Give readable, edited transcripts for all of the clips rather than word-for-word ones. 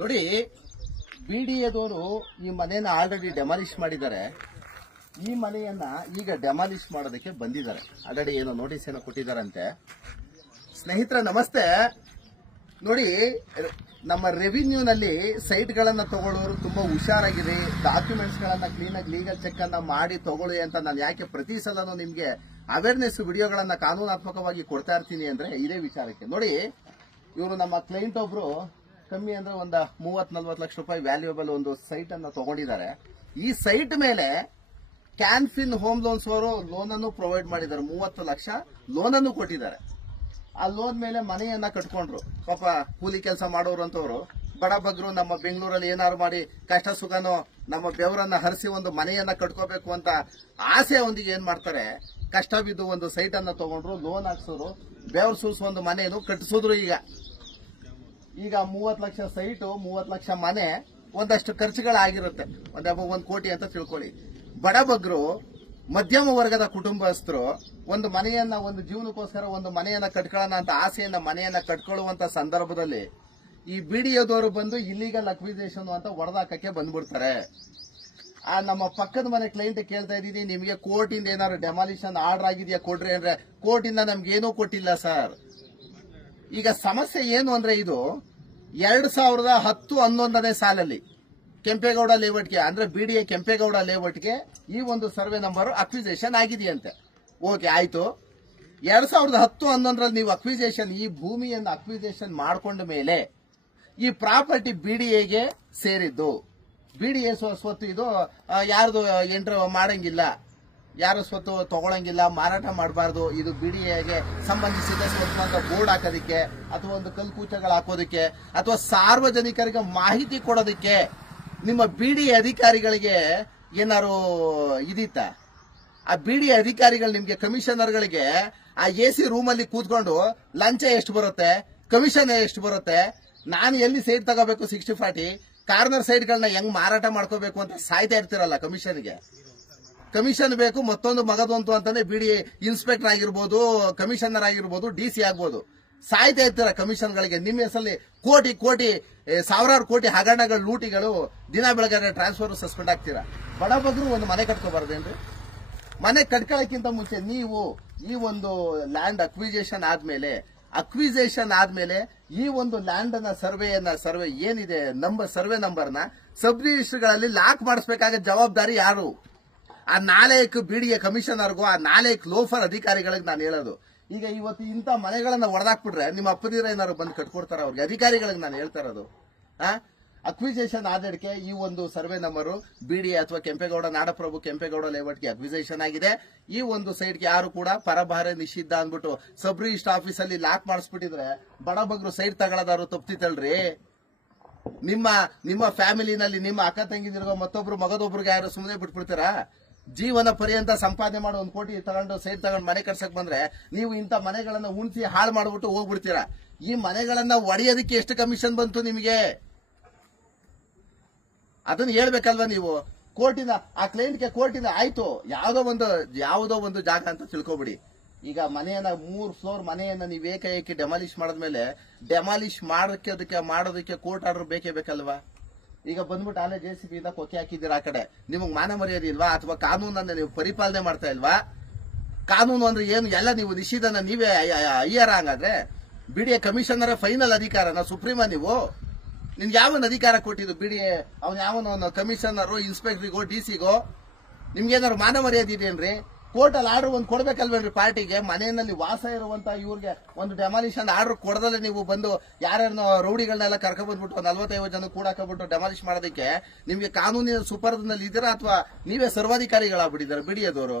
ನೋಡಿ, ಬಿಡಿಎದವರು ಈ ಮನೆಯನ್ನ ಆಲ್ರೆಡಿ ಡೆಮಾಲಿಷ್ ಮಾಡಿದ್ದಾರೆ. ಈ ಮನೆಯನ್ನ ಈಗ ಡೆಮಾಲಿಷ್ ಮಾಡೋದಕ್ಕೆ ಬಂದಿದ್ದಾರೆ. ಆಲ್ರೆಡಿ ಏನೋ ನೋಟಿಸ್ ಏನೋ ಕೊಟ್ಟಿದ್ದಾರಂತೆ. ಸ್ನೇಹಿತರೆ ನಮಸ್ತೆ. ನೋಡಿ, ನಮ್ಮ ರೆವಿನ್ಯೂನಲ್ಲಿ ಸೈಟ್ಗಳನ್ನ ತಗೊಳ್ಳೋರು ತುಂಬಾ ಹುಷಾರಾಗಿರಿ. ಡಾಕ್ಯುಮೆಂಟ್ಸ್ ಗಳನ್ನ ಕ್ಲೀನಾಗಿ ಲೀಗಲ್ ಚೆಕ್ ಅನ್ನ ಮಾಡಿ ತಗೊಳ್ಳಿ ಅಂತ ನಾನು ಯಾಕೆ ಪ್ರತಿ ಸಲನೂ ನಿಮ್ಗೆ ಅವೇರ್ನೆಸ್ ವಿಡಿಯೋಗಳನ್ನ ಕಾನೂನಾತ್ಮಕವಾಗಿ ಕೊಡ್ತಾ ಇರ್ತೀನಿ ಅಂದ್ರೆ ಇದೇ ವಿಚಾರಕ್ಕೆ. ನೋಡಿ, ಇವರು ನಮ್ಮ ಕ್ಲೈಂಟ್ ಒಬ್ರು ಕಮ್ಮಿ ಅಂದ್ರೆ ಒಂದು 30-40 ಲಕ್ಷ ರೂಪಾಯಿ ವ್ಯಾಲ್ಯೂಯಬಲ್ ಒಂದು ಸೈಟ್ ಅನ್ನ ತಗೊಂಡಿದ್ದಾರೆ. ಈ ಸೈಟ್ ಮೇಲೆ ಕ್ಯಾನ್ಫಿನ್ ಹೋಮ್ ಲೋನ್ಸ್ ಅವರು ಲೋನ್ ಅನ್ನು ಪ್ರೊವೈಡ್ ಮಾಡಿದ್ದಾರೆ. 30 ಲಕ್ಷ ಲೋನ್ ಅನ್ನು ಕೊಟ್ಟಿದ್ದಾರೆ. ಆ ಲೋನ್ ಮೇಲೆ ಮನೆಯನ್ನ ಕಟ್ಕೊಂಡ್ರು. ಪಾಪ ಕೂಲಿ ಕೆಲಸ ಮಾಡೋರು ಅಂತವ್ರು ಬಡ ಬಗ್ರು ನಮ್ಮ ಬೆಂಗಳೂರಲ್ಲಿ ಏನಾರು ಮಾಡಿ ಕಷ್ಟ ಸುಖನೋ ನಮ್ಮ ಬೆವರನ್ನ ಹರಿಸಿ ಒಂದು ಮನೆಯನ್ನ ಕಟ್ಕೋಬೇಕು ಅಂತ ಆಸೆ ಒಂದಿಗೆ ಏನ್ ಮಾಡ್ತಾರೆ, ಕಷ್ಟ ಬಿದ್ದು ಒಂದು ಸೈಟ್ ಅನ್ನ ತಗೊಂಡ್ರು, ಲೋನ್ ಹಾಕ್ಸೋರು, ಬೆವರು ಸೂಸ್ ಒಂದು ಮನೆಯನ್ನು ಕಟ್ಟಿಸಿದ್ರು. ಈಗ 30 ಲಕ್ಷ ಸೈಟು, 30 ಲಕ್ಷ ಮನೆ, ಒಂದಷ್ಟು ಖರ್ಚುಗಳಾಗಿರುತ್ತೆ. 1 ಕೋಟಿ ಅಂತ ತಿಳ್ಕೊಳ್ಳಿ. ಬಡಬಗ್ರು ಮಧ್ಯಮ ವರ್ಗದ ಕುಟುಂಬಸ್ಥರು ಒಂದು ಮನೆಯನ್ನ, ಒಂದು ಜೀವನಕ್ಕೋಸ್ಕರ ಒಂದು ಮನೆಯನ್ನ ಕಟ್ಕೊಳ್ಳೋಣ ಅಂತ ಆಸೆಯನ್ನ ಮನೆಯನ್ನ ಕಟ್ಕೊಳ್ಳುವಂತ ಸಂದರ್ಭದಲ್ಲಿ ಈ ಬಿಡಿಎದವರು ಬಂದು ಇಲ್ಲಿಗಲ್ ಅಕ್ವಿಸೇಷನ್ ಅಂತ ಹೊಡೆದಾಕಕ್ಕೆ ಬಂದ್ಬಿಡ್ತಾರೆ. ಆ ನಮ್ಮ ಪಕ್ಕದ ಮನೆ ಕ್ಲೈಂಟ್ ಕೇಳ್ತಾ ಇದ್ದೀನಿ, ನಿಮಗೆ ಕೋರ್ಟ್ ಇಂದ ಏನಾದ್ರು ಡೆಮಾಲಿಷನ್ ಆರ್ಡರ್ ಆಗಿದೆಯಾ ಕೊಡ್ರಿ ಅಂದ್ರೆ, ಕೋರ್ಟ್ ಇಂದ ನಮ್ಗೇನೂ ಕೊಟ್ಟಿಲ್ಲ ಸರ್. ಈಗ ಸಮಸ್ಯೆ ಏನು ಅಂದ್ರೆ, ಇದು 2010-11ನೇ ಸಾಲಲ್ಲಿ ಕೆಂಪೇಗೌಡ ಲೇಔಟ್ಗೆ ಅಂದ್ರೆ ಬಿಡಿಎ ಕೆಂಪೇಗೌಡ ಲೇಔಟ್ಗೆ ಈ ಒಂದು ಸರ್ವೆ ನಂಬರ್ ಅಕ್ವಿಸೇಷನ್ ಆಗಿದೆಯಂತೆ. ಓಕೆ, ಆಯ್ತು. 2010-11ರಲ್ಲಿ ನೀವು ಅಕ್ವಿಸೇಷನ್, ಈ ಭೂಮಿಯನ್ನು ಅಕ್ವಿಸೇಷನ್ ಮಾಡ್ಕೊಂಡ ಮೇಲೆ ಈ ಪ್ರಾಪರ್ಟಿ ಬಿಡಿಎಗೆ ಸೇರಿದ್ದು. ಬಿಡಿಎ ಸ್ವತ್ತು ಇದು ಯಾರ್ದು ಎಂಟ್ರ್ ಮಾಡಂಗಿಲ್ಲ, ಯಾರು ಸ್ವತ್ತು ತಗೊಳಂಗಿಲ್ಲ, ಮಾರಾಟ ಮಾಡಬಾರ್ದು. ಇದು ಬಿಡಿಎಗೆ ಸಂಬಂಧಿಸಿದ ಸ್ವತ್ತು ಅಂತ ಬೋರ್ಡ್ ಹಾಕೋದಕ್ಕೆ, ಅಥವಾ ಒಂದು ಕಲ್ಕೂಚಗಳು ಹಾಕೋದಕ್ಕೆ, ಅಥವಾ ಸಾರ್ವಜನಿಕರಿಗೆ ಮಾಹಿತಿ ಕೊಡೋದಕ್ಕೆ ನಿಮ್ಮ ಬಿಡಿಎ ಅಧಿಕಾರಿಗಳಿಗೆ ಏನಾರು ಇದಿತ್ತ? ಆ ಬಿಡಿಎ ಅಧಿಕಾರಿಗಳು ನಿಮ್ಗೆ ಕಮಿಷನರ್ಗಳಿಗೆ ಆ AC ರೂಮಲ್ಲಿ ಕೂತ್ಕೊಂಡು ಲಂಚ ಎಷ್ಟು ಬರುತ್ತೆ, ಕಮಿಷನ್ ಎಷ್ಟು ಬರುತ್ತೆ, ನಾನು ಎಲ್ಲಿ ಸೈಟ್ ತಗೋಬೇಕು 60-40 ಕಾರ್ನರ್ ಸೈಟ್ಗಳನ್ನ ಹೆಂಗ್ ಮಾರಾಟ ಮಾಡ್ಕೋಬೇಕು ಅಂತ ಸಾಯ್ತಾ ಇರ್ತಿರಲ್ಲ. ಕಮಿಷನ್ಗೆ ಕಮಿಷನ್ ಬೇಕು, ಮತ್ತೊಂದು ಮಗದೊಂದು ಅಂತಾನೆ ಬಿಡಿ ಇನ್ಸ್ಪೆಕ್ಟರ್ ಆಗಿರ್ಬೋದು, ಕಮಿಷನರ್ ಆಗಿರ್ಬೋದು, DC ಆಗ್ಬೋದು, ಸಾಯ್ತಾ ಇರ್ತೀರ ಕಮಿಷನ್ಗಳಿಗೆ. ನಿಮ್ಮ ಹೆಸರಲ್ಲಿ ಕೋಟಿ ಸಾವಿರಾರು ಕೋಟಿ ಹಗರಣಗಳು, ಲೂಟಿಗಳು ದಿನ ಬೆಳಗ್ಗೆ ಟ್ರಾನ್ಸ್ಫರ್ ಸಸ್ಪೆಂಡ್ ಆಗ್ತೀರಾ. ಬಡಬಗ್ರು ಒಂದು ಮನೆ ಕಟ್ಕೋಬಾರ್ದೇನ್ರಿ? ಮನೆ ಕಟ್ಕೊಳ್ಳೋಕ್ಕಿಂತ ಮುಂಚೆ ನೀವು ಈ ಒಂದು ಲ್ಯಾಂಡ್ ಅಕ್ವಿಸೇಷನ್ ಆದ್ಮೇಲೆ ಈ ಒಂದು ಲ್ಯಾಂಡ್ ನ ಸರ್ವೆ ಏನಿದೆ ಸರ್ವೆ ನಂಬರ್ನ ಸಬ್ ರಿಜಿಸ್ಟರ್ಗಳಲ್ಲಿ ಲಾಕ್ ಮಾಡಿಸಬೇಕಾದ ಜವಾಬ್ದಾರಿ ಯಾರು? ಆ 4 ಬಿಡಿಎ ಕಮಿಷನರ್ಗೂ ಆ 4 ಲೋಫರ್ ಅಧಿಕಾರಿಗಳಿಗೆ ನಾನು ಹೇಳೋದು. ಈಗ ಇವತ್ತು ಇಂಥ ಮನೆಗಳನ್ನ ಹೊಡೆದಾಕ್ಬಿಟ್ರೆ ನಿಮ್ಮ ಅಪ್ಪದಿರ ಏನಾದ್ರು ಬಂದು ಕಟ್ಕೊಡ್ತಾರ ಅವ್ರಿಗೆ? ಅಧಿಕಾರಿಗಳಿಗೆ ನಾನು ಹೇಳ್ತಾ ಇರೋದು. ಅಕ್ವಿಸೇಷನ್ ಆದಕ್ಕೆ ಈ ಒಂದು ಸರ್ವೆ ನಂಬರು ಬಿಡಿಎ ಅಥವಾ ಕೆಂಪೇಗೌಡ ನಾಡಪ್ರಭು ಕೆಂಪೇಗೌಡ ಲೇಔಟ್ಗೆ ಅಕ್ವಿಸೇಷನ್ ಆಗಿದೆ. ಈ ಒಂದು ಸೈಟ್ಗೆ ಯಾರು ಕೂಡ ಪರಭಾರೆ ನಿಷಿದ್ಧ ಅಂದ್ಬಿಟ್ಟು ಸಬ್ ರಿಜಿಸ್ಟರ್ ಆಫೀಸಲ್ಲಿ ಲಾಕ್ ಮಾಡಿಸ್ಬಿಟ್ಟಿದ್ರೆ ಬಡಬಗ್ರು ಸೈಟ್ ತಗೊಳ್ಳೋದಾರು ತಪ್ತಿತ್ತಲ್ರಿ. ನಿಮ್ಮ ಫ್ಯಾಮಿಲಿನಲ್ಲಿ ನಿಮ್ಮ ಅಕ್ಕ ತಂಗಿದಿರ್ಗೋ ಮತ್ತೊಬ್ರು ಮಗದೊಬ್ರಿಗೆ ಯಾರು ಸುಮ್ಮನೆ ಬಿಟ್ಬಿಡ್ತೀರಾ? ಜೀವನ ಪರ್ಯಂತ ಸಂಪಾದನೆ ಮಾಡಿ 1 ಕೋಟಿ ತಗೊಂಡು ಸೈಟ್ ತಗೊಂಡು ಮನೆ ಕಟ್ಸಕ್ ಬಂದ್ರೆ ನೀವು ಇಂಥ ಮನೆಗಳನ್ನ ಉಣಿಸಿ ಹಾಳು ಮಾಡ್ಬಿಟ್ಟು ಹೋಗ್ಬಿಡ್ತೀರಾ. ಈ ಮನೆಗಳನ್ನ ಒಡೆಯೋದಕ್ಕೆ ಎಷ್ಟು ಕಮಿಷನ್ ಬಂತು ನಿಮಗೆ? ಅದನ್ನ ಹೇಳ್ಬೇಕಲ್ವಾ ನೀವು? ಕೋರ್ಟಿನ ಆ ಕ್ಲೈಂಟ್ಗೆ ಕೋರ್ಟಿನ ಆಯ್ತು, ಯಾವುದೋ ಒಂದು ಜಾಗ ಅಂತ ತಿಳ್ಕೊಬಿಡಿ. ಈಗ ಮನೆಯನ್ನ 3 ಫ್ಲೋರ್ ಮನೆಯನ್ನ ನೀವು ಏಕಾಏಕಿ ಡೆಮಾಲಿಷ್ ಮಾಡಿದ್ಮೇಲೆ ಡೆಮಾಲಿಷ್ ಮಾಡೋದಕ್ಕೆ ಕೋರ್ಟ್ ಆರ್ಡರ್ ಬೇಕೇ ಬೇಕಲ್ವಾ? ಈಗ ಬಂದ್ಬಿಟ್ಟು ಆಲೆ JCB ಇಂದ ಕೊಕ್ಕೆ ಹಾಕಿದ್ದೀರಾ ಆ ಕಡೆ, ನಿಮಗೆ ಮಾನ ಮರ್ಯಾದೆ ಇಲ್ವಾ? ಅಥವಾ ಕಾನೂನನ್ನ ನೀವು ಪರಿಪಾಲನೆ ಮಾಡ್ತಾ ಇಲ್ವಾ? ಕಾನೂನು ಅಂದ್ರೆ ಏನು? ಎಲ್ಲ ನೀವು ನಿಷೇಧನ ನೀವೇ ಅಯ್ಯಾರ? ಹಂಗಾದ್ರೆ ಬಿಡಿಎ ಕಮಿಷನರ್ ಫೈನಲ್ ಅಧಿಕಾರನ ಸುಪ್ರೀಮ ನೀವು? ನಿಮ್ಗೆ ಯಾವನ್ ಅಧಿಕಾರ ಕೊಟ್ಟಿದ್ದು ಬಿಡಿಎ? ಅವ್ನು ಯಾವನ ಕಮಿಷನರ್, ಇನ್ಸ್ಪೆಕ್ಟರ್ಗೋ, DCಗೋ ನಿಮ್ಗೇನಾದ್ರು ಮಾನ ಮರ್ಯಾದೆ ಇದೆಯೇನ್ರಿ? ಕೋರ್ಟಲ್ಲಿ ಆರ್ಡರ್ ಒಂದು ಕೊಡ್ಬೇಕಲ್ವೇನ್ರಿ ಪಾರ್ಟಿಗೆ? ಮನೆಯಲ್ಲಿ ವಾಸ ಇರುವಂತ ಇವ್ರಿಗೆ ಒಂದು ಡೆಮಾಲಿಷನ್ ಆರ್ಡರ್ ಕೊಡದಲ್ಲೇ ನೀವು ಬಂದು ಯಾರ್ಯಾರನ್ನ ರೌಡಿಗಳನ್ನೆಲ್ಲ ಕರ್ಕೊಂಡ್ಬಂದ್ಬಿಟ್ಟು 40-50 ಜನ ಕೂಡಾಕಬಿಟ್ಟು ಡೆಮಾಲಿಷ್ ಮಾಡೋದಕ್ಕೆ ನಿಮ್ಗೆ ಕಾನೂನಿನ ಸುಪರ್ದಿನಲ್ಲಿ ಇದ್ದೀರಾ ಅಥವಾ ನೀವೇ ಸರ್ವಾಧಿಕಾರಿಗಳಾಗ್ಬಿಟ್ಟಿದ್ದಾರೆ ಬಿಡಿಎದವರು?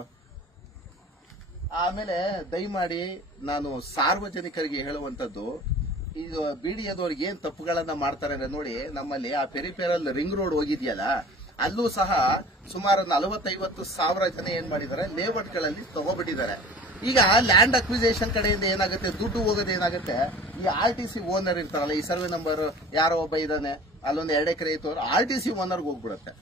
ಆಮೇಲೆ ದಯಮಾಡಿ ನಾನು ಸಾರ್ವಜನಿಕರಿಗೆ ಹೇಳುವಂತದ್ದು, ಇದು ಬಿಡಿಎದವ್ರಿಗೆ ಏನ್ ತಪ್ಪುಗಳನ್ನ ಮಾಡ್ತಾರೆ ಅಂದ್ರೆ, ನೋಡಿ ನಮ್ಮಲ್ಲಿ ಆ ಪೆರಿಫೆರಲ್ ರಿಂಗ್ ರೋಡ್ ಹೋಗಿದ್ಯಲ್ಲ, ಅಲ್ಲೂ ಸಹ ಸುಮಾರು 40-50 ಸಾವಿರ ಜನ ಏನ್ ಮಾಡಿದ್ದಾರೆ, ಲೇಔಟ್ಗಳಲ್ಲಿ ತಗೋಬಿಟ್ಟಿದ್ದಾರೆ. ಈಗ ಲ್ಯಾಂಡ್ ಅಕ್ವಿಸೇಷನ್ ಕಡೆಯಿಂದ ಏನಾಗುತ್ತೆ, ದುಡ್ಡು ಹೋಗೋದು ಏನಾಗುತ್ತೆ, ಈ RTC ಓನರ್ ಇರ್ತಾರಲ್ಲ, ಈ ಸರ್ವೆ ನಂಬರ್ ಯಾರೋ ಒಬ್ಬ ಇದ್ದಾನೆ, ಅಲ್ಲೊಂದು 2 ಎಕರೆ ಇತ್ತು, RTC ಓನರ್ಗೆ ಹೋಗ್ಬಿಡುತ್ತೆ.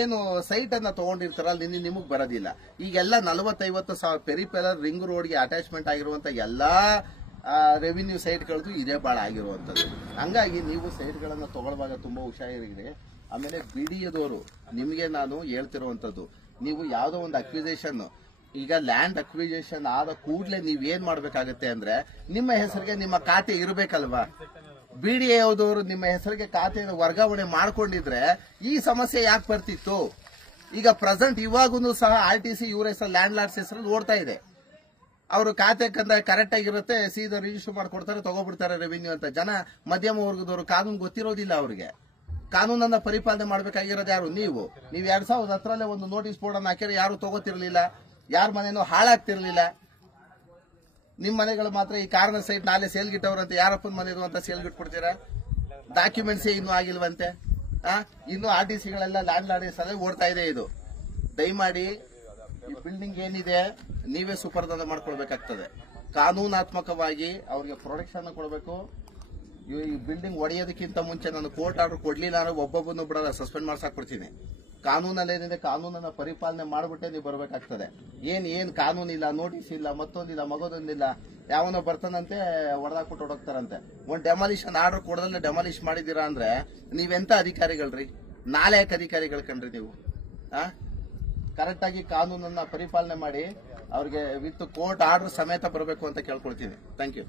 ಏನು ಸೈಟ್ ಅನ್ನ ತಗೊಂಡಿರ್ತಾರಲ್ಲ, ನಿಮಗ್ ಬರೋದಿಲ್ಲ. ಈಗೆಲ್ಲ 40-50 ಸಾವಿರ ಪೆರಿಫೆರಲ್ ರಿಂಗ್ ರೋಡ್ಗೆ ಅಟ್ಯಾಚ್ಮೆಂಟ್ ಆಗಿರುವಂತ ಎಲ್ಲಾ ರೆವಿನ್ಯೂ ಸೈಟ್ಗಳದ್ದು ಇದೇ ಬಾಳ ಆಗಿರುವಂತದ್ದು. ಹಂಗಾಗಿ ನೀವು ಸೈಟ್ಗಳನ್ನ ತಗೊಳ್ಳುವಾಗ ತುಂಬಾ ಹುಷಾರಿರಿ. ಆಮೇಲೆ ಬಿಡಿಯದವರು ನಿಮಗೆ ನಾನು ಹೇಳ್ತಿರುವಂತದ್ದು, ನೀವು ಯಾವುದೋ ಒಂದು ಅಕ್ವಿಸೇಷನ್, ಈಗ ಲ್ಯಾಂಡ್ ಅಕ್ವಿಸೇಷನ್ ಆದ ಕೂಡಲೇ ನೀವ್ ಏನ್ ಮಾಡ್ಬೇಕಾಗತ್ತೆ ಅಂದ್ರೆ ನಿಮ್ಮ ಹೆಸರಿಗೆ ನಿಮ್ಮ ಖಾತೆ ಇರಬೇಕಲ್ವಾ. ಬಿಡಿಎದವರು ನಿಮ್ಮ ಹೆಸರಿಗೆ ಖಾತೆಯನ್ನು ವರ್ಗಾವಣೆ ಮಾಡ್ಕೊಂಡಿದ್ರೆ ಈ ಸಮಸ್ಯೆ ಯಾಕೆ ಬರ್ತಿತ್ತು? ಈಗ ಪ್ರೆಸೆಂಟ್ ಇವಾಗೂ ಸಹ RTC ಇವ್ರ ಹೆಸರು ಲ್ಯಾಂಡ್ ಲಾರ್ಡ್ಸ್ ಹೆಸರಲ್ಲಿ ಓಡ್ತಾ ಇದೆ. ಅವರು ಖಾತೆ ಕಂದಾಯ ಕರೆಕ್ಟ್ ಆಗಿರುತ್ತೆ, ಸೀದಾ ರಿಜಿಸ್ಟರ್ ಮಾಡ್ಕೊಡ್ತಾರೆ, ತಗೋಬಿಡ್ತಾರೆ ರೆವಿನ್ಯೂ ಅಂತ. ಜನ ಮಧ್ಯಮ ವರ್ಗದವರು ಕಾನೂನು ಗೊತ್ತಿರೋದಿಲ್ಲ ಅವ್ರಿಗೆ. ಕಾನೂನನ್ನ ಪರಿಪಾಲನೆ ಮಾಡ್ಬೇಕಾಗಿರೋದು ಯಾರು? ನೀವು 2010 ಒಂದು ನೋಟಿಸ್ ಬೋರ್ಡ್ ಅನ್ನು ಹಾಕಿದ್ರೆ ಯಾರು ತಗೋತಿರ್ಲಿಲ್ಲ, ಯಾರ ಮನೇನೂ ಹಾಳಾಗ್ತಿರ್ಲಿಲ್ಲ. ನಿಮ್ ಮನೆಗಳು ಮಾತ್ರ ಈ ಕಾರ್ನರ್ ಸೈಡ್ ನಾಳೆ ಸೇಲ್ಗಿಟ್ಟವ್ರಂತೆ, ಯಾರಪ್ಪನ ಮನೆದು ಅಂತ ಸೇಲ್ಗಿಟ್ಬಿಡ್ತೀರಾ? ಡಾಕ್ಯುಮೆಂಟ್ಸ್ ಇನ್ನೂ ಆಗಿಲ್ವಂತೆ. ಇನ್ನು RTCಗಳೆಲ್ಲ ಲ್ಯಾಂಡ್ ಲಾರ್ಡ್ಸ್ ಅಲ್ಲೇ ಓಡ್ತಾ ಇದೆ. ಇದು ದಯಮಾಡಿ ಈ ಬಿಲ್ಡಿಂಗ್ ಏನಿದೆ ನೀವೇ ಸುಪರ್ದಾನ ಮಾಡ್ಕೊಳ್ಬೇಕಾಗ್ತದೆ. ಕಾನೂನಾತ್ಮಕವಾಗಿ ಅವ್ರಿಗೆ ಪ್ರೊಟೆಕ್ಷನ್ ಕೊಡಬೇಕು. ಈ ಬಿಲ್ಡಿಂಗ್ ಒಡೆಯೋದಕ್ಕಿಂತ ಮುಂಚೆ ನಾನು ಕೋರ್ಟ್ ಆರ್ಡರ್ ಕೊಡ್ಲಿಲ್ಲ ಅಂದ್ರೆ ಒಬ್ಬೊಬ್ಬನು ಬಿಡಲ್ಲ, ಸಸ್ಪೆಂಡ್ ಮಾಡ್ಸಾಕ್ ಕೊಡ್ತೀನಿ. ಕಾನೂನಲ್ಲಿ ಏನಿದೆ ಕಾನೂನನ್ನ ಪರಿಪಾಲನೆ ಮಾಡ್ಬಿಟ್ಟೆ ನೀವು ಬರ್ಬೇಕಾಗ್ತದೆ. ಏನ್ ಕಾನೂನಿಲ್ಲ, ನೋಟಿಸ್ ಇಲ್ಲ, ಮತ್ತೊಂದಿಲ್ಲ, ಮಗೋದೊಂದಿಲ್ಲ, ಯಾವನೋ ಬರ್ತಾನಂತೆ ಹೊಡೆದಾಕ್ಬಿಟ್ಟು ಹೊಡೋಗ್ತಾರಂತೆ. ಒಂದ್ ಡೆಮಾಲಿಷನ್ ಆರ್ಡರ್ ಕೊಡದಲ್ಲೇ ಡೆಮಾಲಿಷ್ ಮಾಡಿದೀರಾ ಅಂದ್ರೆ ನೀವೆಂತ ಅಧಿಕಾರಿಗಳ್ರಿ? ನಾಲ್ಕು ಅಧಿಕಾರಿಗಳು ಕಣ್ರಿ ನೀವು. ಕರೆಕ್ಟ್ ಆಗಿ ಕಾನೂನನ್ನ ಪರಿಪಾಲನೆ ಮಾಡಿ ಅವ್ರಿಗೆ ವಿತ್ ಕೋರ್ಟ್ ಆರ್ಡರ್ ಸಮೇತ ಬರಬೇಕು ಅಂತ ಕೇಳ್ಕೊಳ್ತೀನಿ. Thank you.